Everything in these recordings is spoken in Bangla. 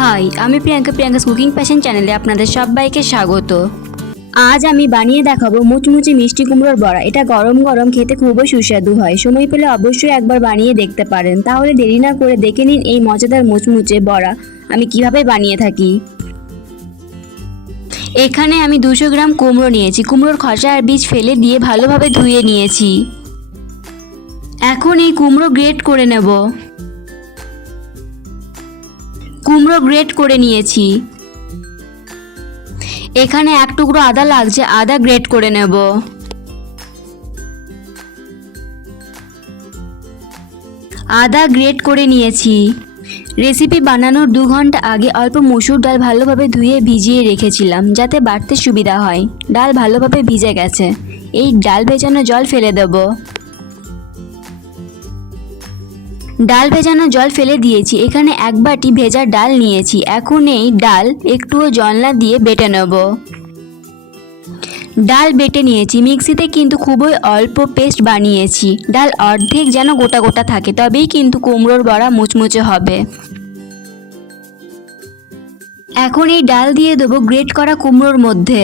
হাই আমি প্রিয়াঙ্কা প্রিয়াঙ্কাস কুকিং প্যাশন চ্যানেলে আপনাদের সবাইকে স্বাগত। আজ আমি বানিয়ে দেখাবো মুচমুচে মিষ্টি কুমড়োর বড়া। এটা গরম গরম খেতে খুবই সুস্বাদু হয়। সময় পেলে অবশ্যই একবার বানিয়ে দেখতে পারেন। তাহলে দেরি না করে দেখে নিন এই মজাদার মুচমুচে বড়া আমি কীভাবে বানিয়ে থাকি। এখানে আমি দুশো গ্রাম কুমড়ো নিয়েছি। কুমড়োর খসা আর বীজ ফেলে দিয়ে ভালোভাবে ধুয়ে নিয়েছি। এখন এই কুমড়ো গ্রেট করে নেব। কুমড়ো গ্রেট করে নিয়েছি। এখানে এক টুকরো আদা লাগছে, আদা গ্রেট করে নেব। আদা গ্রেট করে নিয়েছি। রেসিপি বানানোর দু ঘণ্টা আগে অল্প মসুর ডাল ভালোভাবে ধুয়ে ভিজিয়ে রেখেছিলাম, যাতে বাড়তে সুবিধা হয়। ডাল ভালোভাবে ভিজে গেছে। এই ডাল ভেজানো জল ফেলে দেবো। ডাল ভেজানো জল ফেলে দিয়েছি, এখানে এক বাটি ভেজা ডাল নিয়েছি, এখন এই ডাল একটুও জল না দিয়ে বেটে নেব। ডাল বেটে নিয়েছি, মিক্সিতে কিন্তু খুবই অল্প পেস্ট বানিয়েছি, ডাল অর্ধেক যেন গোটা গোটা থাকে, তবেই কিন্তু কুমড়োর বড়া মুচমুচে হবে। এখন এই ডাল দিয়ে দেবো গ্রেট করা কুমড়োর মধ্যে।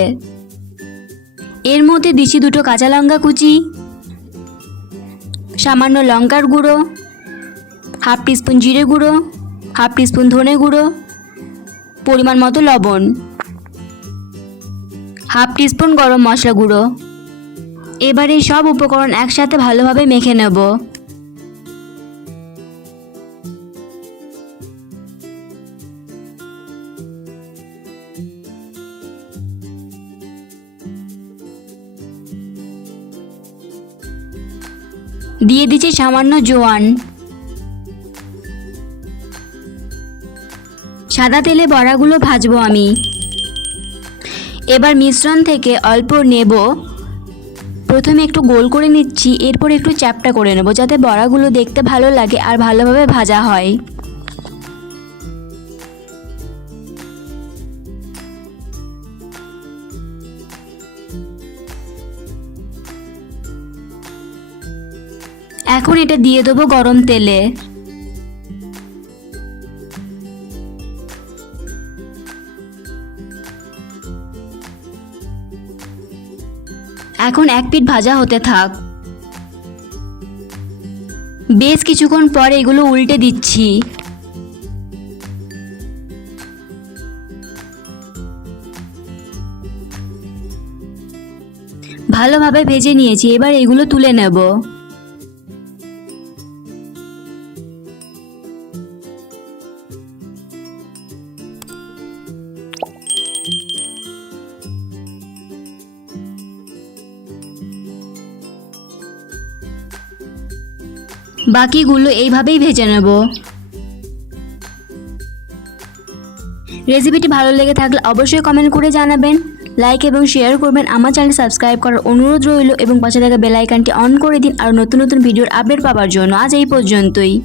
এর মধ্যে দিচ্ছি দুটো কাঁচা লঙ্কা কুচি, সামান্য লঙ্কার গুঁড়ো হাফ টিস্পুন জিরে গুঁড়ো, হাফ টিস্পুন ধনে গুঁড়ো, পরিমাণ মতো লবণ, হাফ টিস্পুন গরম মশলা গুঁড়ো। এবার এই সব উপকরণ একসাথে ভালোভাবে মেখে নেব। দিয়ে দিচ্ছি সামান্য জোয়ান। সাদা তেলে বড়াগুলো ভাজবো আমি। এবার মিশ্রণ থেকে অল্প নেব। প্রথমে একটু গোল করে নিচ্ছি, এরপর একটু চ্যাপটা করে নেব, যাতে বড়াগুলো দেখতে ভালো লাগে আর ভালোভাবে ভাজা হয়। এখন এটা দিয়ে দেবো গরম তেলে। এখন এক পিঠ ভাজা হতে থাক। বেশ কিছুক্ষণ পর এগুলো উল্টে দিচ্ছি। ভালোভাবে ভেজে নিয়েছি, এবার এগুলো তুলে নেব। বাকিগুলো এইভাবেই ভেজে নেব। রেসিপিটি ভালো লেগে থাকলে অবশ্যই কমেন্ট করে জানাবেন। লাইক এবং শেয়ার করবেন আমার চ্যানেল সাবস্ক্রাইব করার অনুরোধ রইল এবং পাশে থাকা বেল আইকনটি অন করে দিন আর নতুন নতুন ভিডিওর আপডেট পাওয়ার জন্য। আজ এই পর্যন্তই।